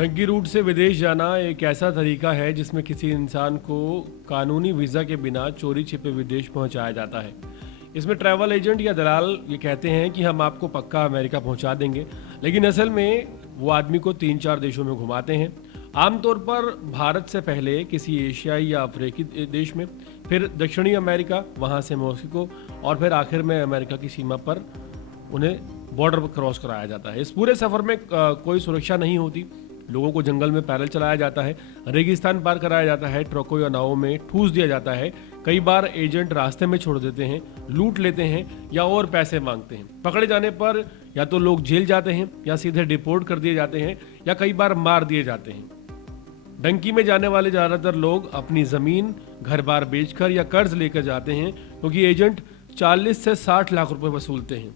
Dunki root से विदेश जाना एक ऐसा तरीका है जिसमें किसी इंसान को कानूनी वीज़ा के बिना चोरी छिपे विदेश पहुंचाया जाता है। इसमें ट्रैवल एजेंट या दलाल ये कहते हैं कि हम आपको पक्का अमेरिका पहुंचा देंगे, लेकिन असल में वो आदमी को 3-4 देशों में घुमाते हैं। आमतौर पर भारत से पहले किसी एशियाई या अफ्रीकी देश में, फिर दक्षिणी अमेरिका, वहाँ से मेक्सिको और फिर आखिर में अमेरिका की सीमा पर उन्हें बॉर्डर क्रॉस कराया जाता है। इस पूरे सफ़र में कोई सुरक्षा नहीं होती। लोगों को जंगल में पैदल चलाया जाता है, रेगिस्तान पार कराया जाता है, ट्रकों या नावों में ठूस दिया जाता है। कई बार एजेंट रास्ते में छोड़ देते हैं, लूट लेते हैं या और पैसे मांगते हैं। पकड़े जाने पर या तो लोग जेल जाते हैं या सीधे डिपोर्ट कर दिए जाते हैं या कई बार मार दिए जाते हैं। डंकी में जाने वाले ज़्यादातर लोग अपनी ज़मीन घर बार बेचकर या कर्ज लेकर जाते हैं, क्योंकि एजेंट 40 से 60 लाख रुपए वसूलते हैं।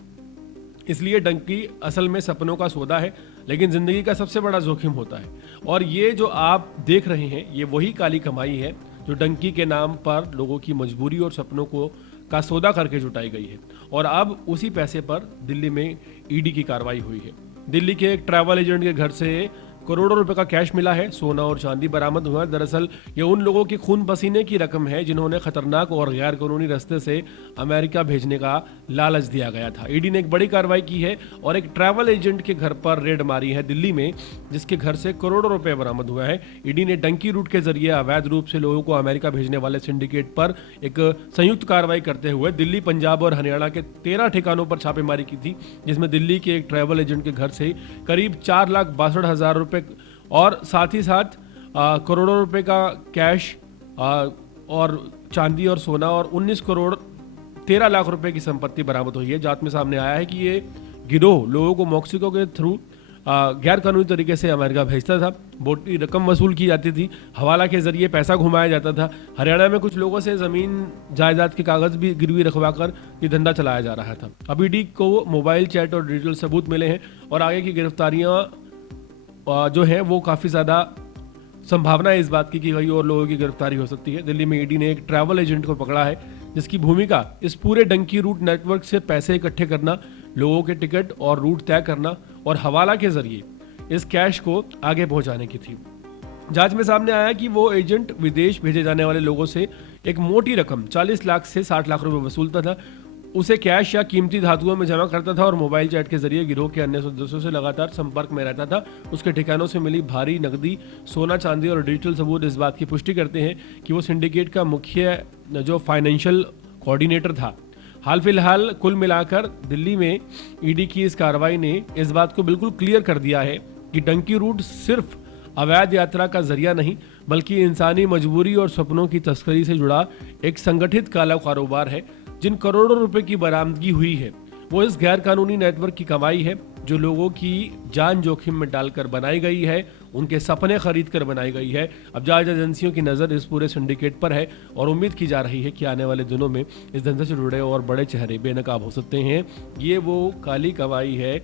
इसलिए डंकी असल में सपनों का सौदा है, लेकिन ज़िंदगी का सबसे बड़ा जोखिम होता है। और ये जो आप देख रहे हैं, ये वही काली कमाई है जो डंकी के नाम पर लोगों की मजबूरी और सपनों को का सौदा करके जुटाई गई है। और अब उसी पैसे पर दिल्ली में ईडी की कार्रवाई हुई है। दिल्ली के एक ट्रैवल एजेंट के घर से करोड़ों रुपए का कैश मिला है, सोना और चांदी बरामद हुआ। दरअसल ये उन लोगों की खून पसीने की रकम है जिन्होंने खतरनाक और गैर कानूनी रास्ते से अमेरिका भेजने का लालच दिया गया था। ईडी ने एक बड़ी कार्रवाई की है और एक ट्रैवल एजेंट के घर पर रेड मारी है दिल्ली में, जिसके घर से करोड़ों रुपए बरामद हुआ है। ईडी ने डंकी रूट के जरिए अवैध रूप से लोगों को अमेरिका भेजने वाले सिंडिकेट पर एक संयुक्त कार्रवाई करते हुए दिल्ली, पंजाब और हरियाणा के 13 ठिकानों पर छापेमारी की थी, जिसमें दिल्ली के एक ट्रैवल एजेंट के घर से करीब 4,62,000 रुपए और साथ ही साथ करोड़ों रुपए का कैश और चांदी और सोना और 19 करोड़ 13 लाख रुपए की संपत्ति बरामद हुई है। जांच में सामने आया है कि ये गिरोह लोगों को मेक्सिको के थ्रू गैर कानूनी तरीके से अमेरिका भेजता था। मोटी रकम वसूल की जाती थी, हवाला के जरिए पैसा घुमाया जाता था। हरियाणा में कुछ लोगों से जमीन जायदाद के कागज भी गिरवी रखवाकर ये धंधा चलाया जा रहा था। अब ईडी को मोबाइल चैट और डिजिटल सबूत मिले हैं और आगे की गिरफ्तारियां जो है वो काफ़ी ज़्यादा संभावना है इस बात की कि कई और लोगों की गिरफ्तारी हो सकती है। दिल्ली में ईडी ने एक ट्रैवल एजेंट को पकड़ा है जिसकी भूमिका इस पूरे डंकी रूट नेटवर्क से पैसे इकट्ठे करना, लोगों के टिकट और रूट तय करना और हवाला के जरिए इस कैश को आगे पहुंचाने की थी। जांच में सामने आया कि वो एजेंट विदेश भेजे जाने वाले लोगों से एक मोटी रकम 40 लाख से 60 लाख रुपए वसूलता था, उसे कैश या कीमती धातुओं में जमा करता था और मोबाइल चैट के जरिए गिरोह के अन्य सदस्यों से लगातार संपर्क में रहता था। उसके ठिकानों से मिली भारी नकदी, सोना, चांदी और डिजिटल सबूत इस बात की पुष्टि करते हैं कि वो सिंडिकेट का मुख्य जो फाइनेंशियल कोऑर्डिनेटर था। हाल फिलहाल कुल मिलाकर दिल्ली में ईडी की इस कार्रवाई ने इस बात को बिल्कुल क्लियर कर दिया है कि डंकी रूट सिर्फ अवैध यात्रा का जरिया नहीं, बल्कि इंसानी मजबूरी और सपनों की तस्करी से जुड़ा एक संगठित काला कारोबार है। जिन करोड़ों रुपए की बरामदगी हुई है वो इस गैर कानूनी नेटवर्क की कमाई है, जो लोगों की जान जोखिम में डालकर बनाई गई है, उनके सपने खरीद कर बनाई गई है। अब जांच एजेंसियों की नज़र इस पूरे सिंडिकेट पर है और उम्मीद की जा रही है कि आने वाले दिनों में इस धंधे से जुड़े और बड़े चेहरे बेनकाब हो सकते हैं। ये वो काली कमाई है,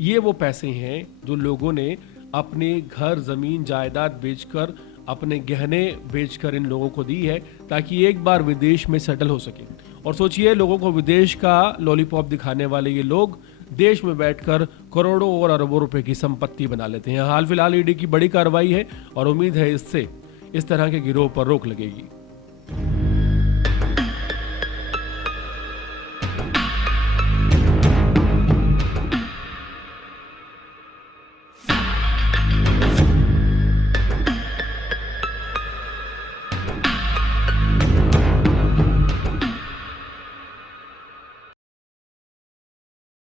ये वो पैसे हैं जो लोगों ने अपने घर, ज़मीन, जायदाद बेचकर, अपने गहने बेचकर इन लोगों को दी है ताकि एक बार विदेश में सेटल हो सके। और सोचिए, लोगों को विदेश का लॉलीपॉप दिखाने वाले ये लोग देश में बैठकर करोड़ों और अरबों रुपए की संपत्ति बना लेते हैं। हाल फिलहाल ईडी की बड़ी कार्रवाई है और उम्मीद है इससे इस तरह के गिरोह पर रोक लगेगी।